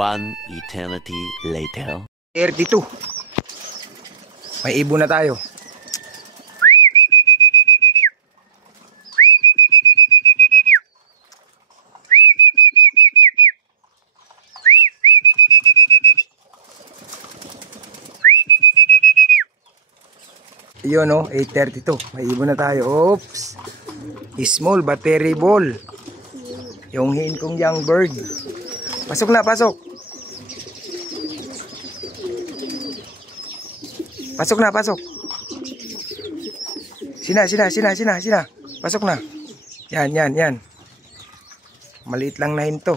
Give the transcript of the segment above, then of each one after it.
One eternity later. 32. May ibon na tayo. Yun no, 8:32. May ibon na tayo. Oops. Small but terrible. Yung hin kong young bird. Pasok na, pasok. Pasok na, pasok. Sina. Pasok na. Yan. Maliit lang na hinto.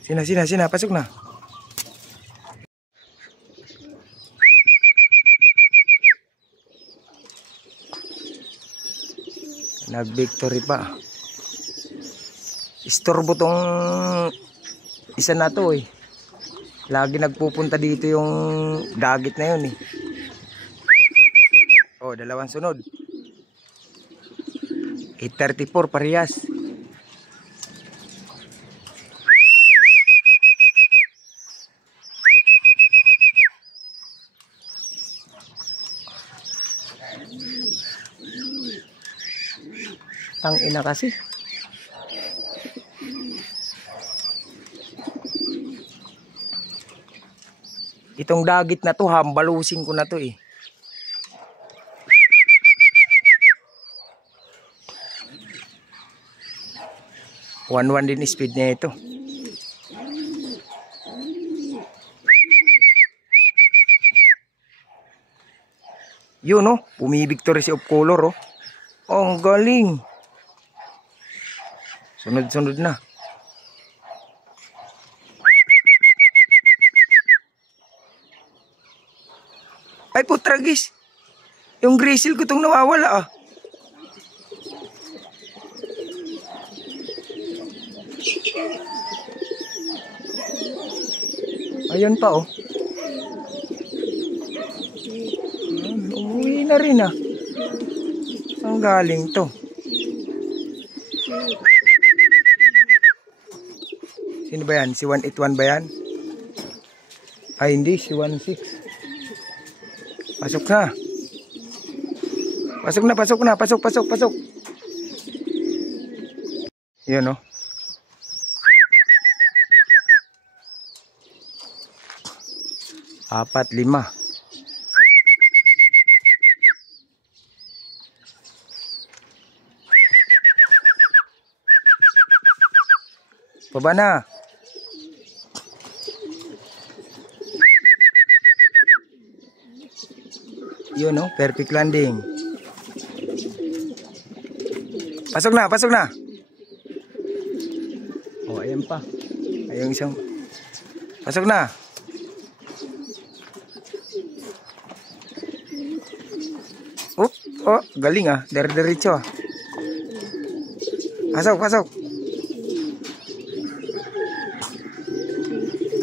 Sina, pasok na. Nag-victory pa. Istorbo tong isa na to eh. Lagi nagpupunta dito yung dagit na yun eh. Oh, dalawang sunod. 8:34 parehas. Tang ina kasi. Itong dagit na to, hambalusin ko na to eh. One din speed niya ito. Yun no, bumibigtory si of color oh. Oh, ang galing. Sunod na. Ay putragis. Yung grizzle ko itong nawawala ah. Ayun pa oh. Umuwi na rin ah. Ang galing to. Sino ba yan? Si 181 ba yan? Ay hindi, si 16. Pasok na. Pasok. Yan o. Apat, 5. Baba na. Yun no, perfect landing. Pasok na. Oh, ayan pa. Ayun isang. Pasok na. Oh, galing ah. Diretso ah. Pasok.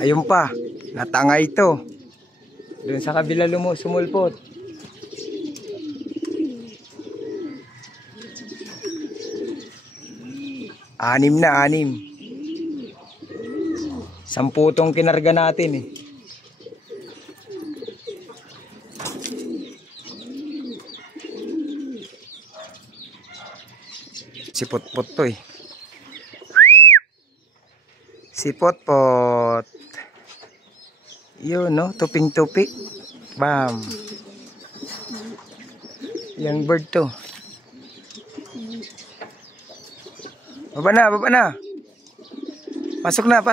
Ayun pa. Natangay ito. Doon sa kabila sumulpot. Anim. 10 tong kinarga natin eh. Sipot-pot to eh. Sipot-pot. Yun no, tuping-tupi. Bam. Yang bird to. Baba na. Pasok na.